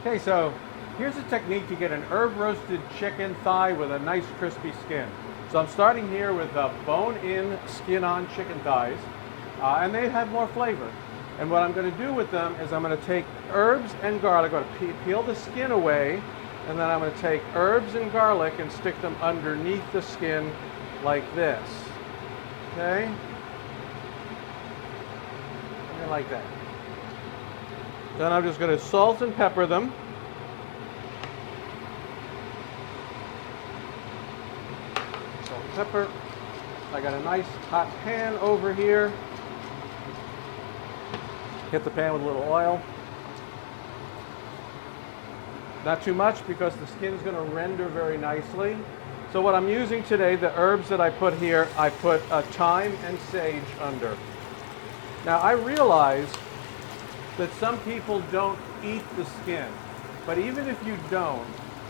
Okay, so here's a technique to get an herb roasted chicken thigh with a nice crispy skin. So I'm starting here with bone-in, skin-on chicken thighs, and they have more flavor. And what I'm going to do with them is I'm going to take herbs and garlic, I'm going to peel the skin away, and then I'm going to take herbs and garlic and stick them underneath the skin like this. Okay? And like that. Then I'm just going to salt and pepper them. Salt and pepper. I got a nice hot pan over here. Hit the pan with a little oil. Not too much because the skin's going to render very nicely. So what I'm using today, the herbs that I put here, I put thyme and sage under. Now I realize that some people don't eat the skin, but even if you don't,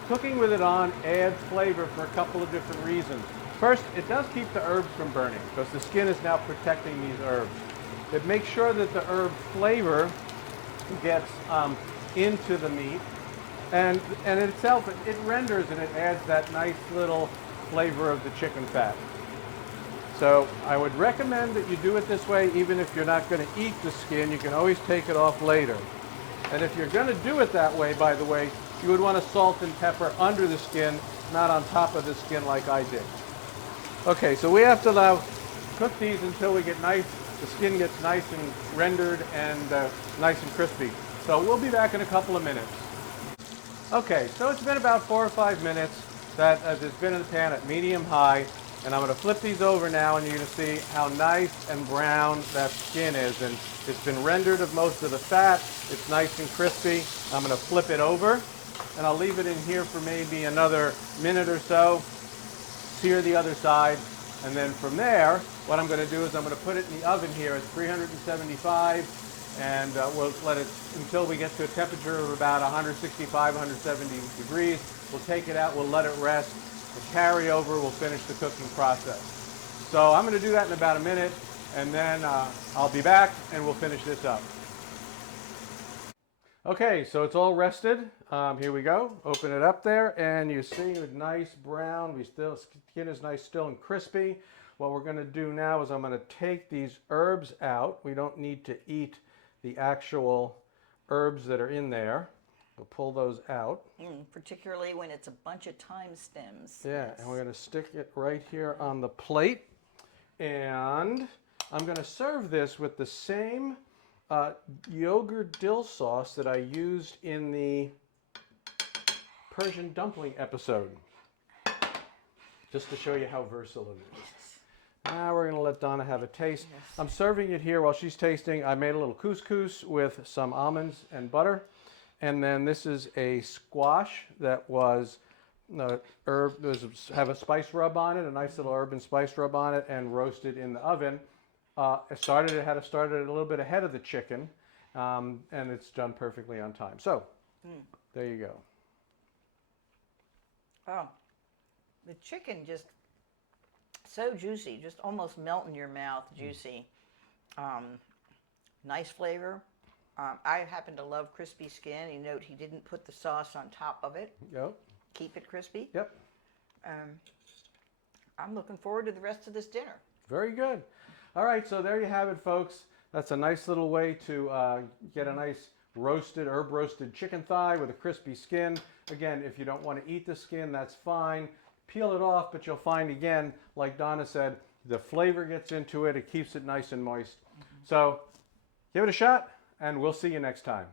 cooking with it on adds flavor for a couple of different reasons. First, it does keep the herbs from burning because the skin is now protecting these herbs. It makes sure that the herb flavor gets into the meat, and in itself it renders and it adds that nice little flavor of the chicken fat. So I would recommend that you do it this way. Even if you're not going to eat the skin, you can always take it off later. And if you're going to do it that way, by the way, you would want to salt and pepper under the skin, not on top of the skin like I did. Okay, so we have to now cook these until we get nice, the skin gets nice and rendered and nice and crispy. So we'll be back in a couple of minutes. Okay, so it's been about 4 or 5 minutes that it's been in the pan at medium high. And I'm going to flip these over now, and you're going to see how nice and brown that skin is. And it's been rendered of most of the fat. It's nice and crispy. I'm going to flip it over, and I'll leave it in here for maybe another minute or so. Sear the other side. And then from there, what I'm going to do is I'm going to put it in the oven here at 375, and we'll let it until we get to a temperature of about 165, 170 degrees. We'll take it out. We'll let it rest. The carryover will finish the cooking process. So I'm going to do that in about a minute, and then I'll be back and we'll finish this up. Okay, so it's all rested. Here we go. Open it up there, and you see it's nice brown. Skin is nice, still and crispy. What we're going to do now is I'm going to take these herbs out. We don't need to eat the actual herbs that are in there. We'll pull those out. Particularly when it's a bunch of thyme stems. Yeah, Yes. and we're going to stick it right here on the plate. And I'm going to serve this with the same yogurt-dill sauce that I used in the Persian dumpling episode. Just to show you how versatile it is. Now we're going to let Donna have a taste. Yes. I'm serving it here while she's tasting. I made a little couscous with some almonds and butter. And then this is a squash that was have a spice rub on it, a nice little herb and spice rub on it, and roasted in the oven. It had to start it a little bit ahead of the chicken, and it's done perfectly on time. So there you go. Oh, the chicken just so juicy, just almost melt in your mouth, juicy. Nice flavor. I happen to love crispy skin. You note he didn't put the sauce on top of it. Yep. Keep it crispy. Yep. I'm looking forward to the rest of this dinner. Very good. All right, so there you have it, folks. That's a nice little way to get a nice herb roasted chicken thigh with a crispy skin. Again, if you don't want to eat the skin, that's fine. Peel it off, but you'll find, again, like Donna said, the flavor gets into it. It keeps it nice and moist. So give it a shot, and we'll see you next time.